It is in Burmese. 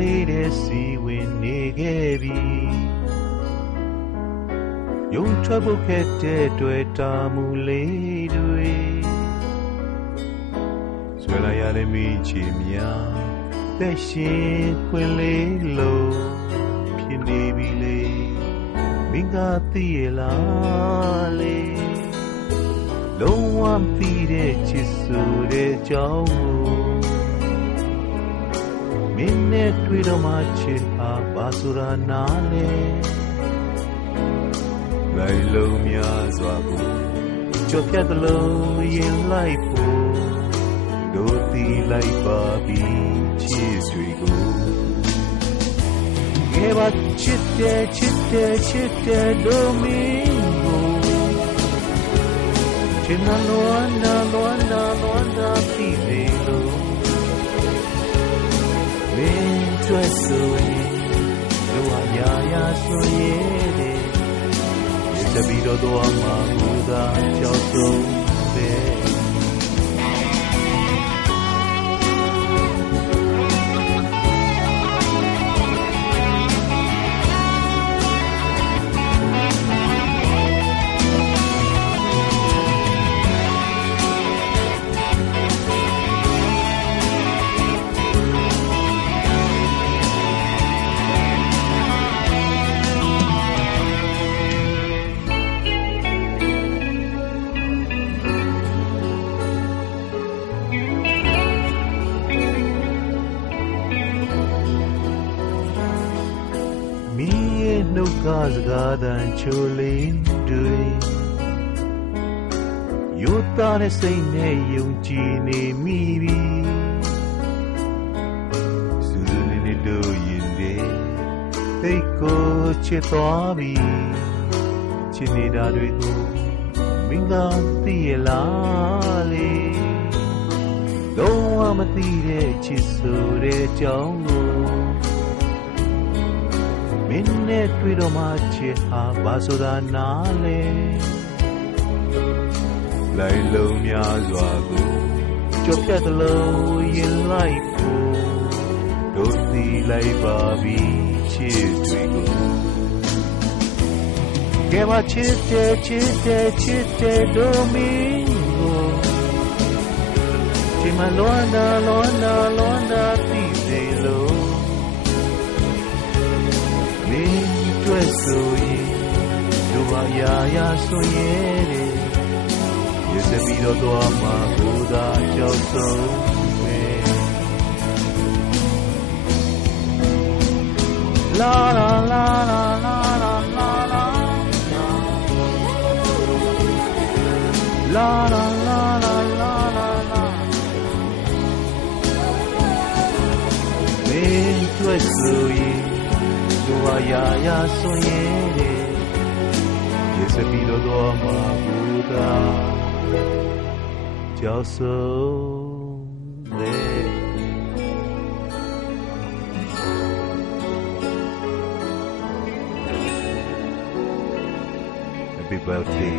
လေးစီဝင်နေခဲ့ပြီယုံထွက်ဖို့ခက်တဲ့တွေ့တာမူလေးတွေဆွဲလိုက်ရတဲ့မိချီများသက်ရှင်ခွင်လေးလို့ဖြစ်နေပြီလေမင်းကသိရလားလေလုံးဝမသိတဲ့ချစ်ဆိုတဲ့ကြောင်းကိုမင်းနဲ့တွေ့တော့မှချစ်ဟာဘာဆိုတာနားလဲလိုက်လုံးများစွာကိုကြော်ပြတ်သလိုရင်လိုက်ဖို့တို့တီလိုက်ပါပြီချစ်ဆွေကိုငယ်ပါချစ်တဲ့တို့မင်းကိုချစ်နာလွမ်းတာဖြစ်နေလို့မင်းတွေ့ဆိုရင်တို့ဟာရာဆိုရဲ့တဲ့တပီတော့တော့မှာဘူးသာကြောက်ဆုံးပဲနှုတ်ကစကားတန်ချိုလေးတွေရိုးသားတဲ့စိတ်နဲ့ယုံကြည်နေမိပြီစူးစူးလေးနဲ့တို့ရင်တဲ့တိတ်ကိုချစ်သွားပြီချစ်နေတာတွေကိုမင်းကသိရလားလေလုံးဝမသိတဲ့ချစ်ဆိုတဲ့ကြောင်းကိုမင်းနဲ့တွေ့တော့မှချစ်ဟာဘာဆိုတာနားလဲလိုက်လုံးများစွာကိုကြော်ပြတ်သလိုရင်လိုက်ဖို့တို့စီလိုက်ပါပြီချစ်တွေကိုကဲပါချစ်တဲ့တို့မင်းကိုဒီမှာလွမ်းတာသိစေလို့တွေ့ဆိုရင်တို့ဟာရာဆိုရဲ့တဲ့ရစပြီးတော့မှာကိုယ်သာကြောက်ဆုံးပဲလာလာမင်းတွေ့ဆိုရင်တို့ဟာရာဆိုရဲ့တဲ့ရစပြီးတော့မှာဘူးသာကြောက်ဆုံးပဲ Happy birthday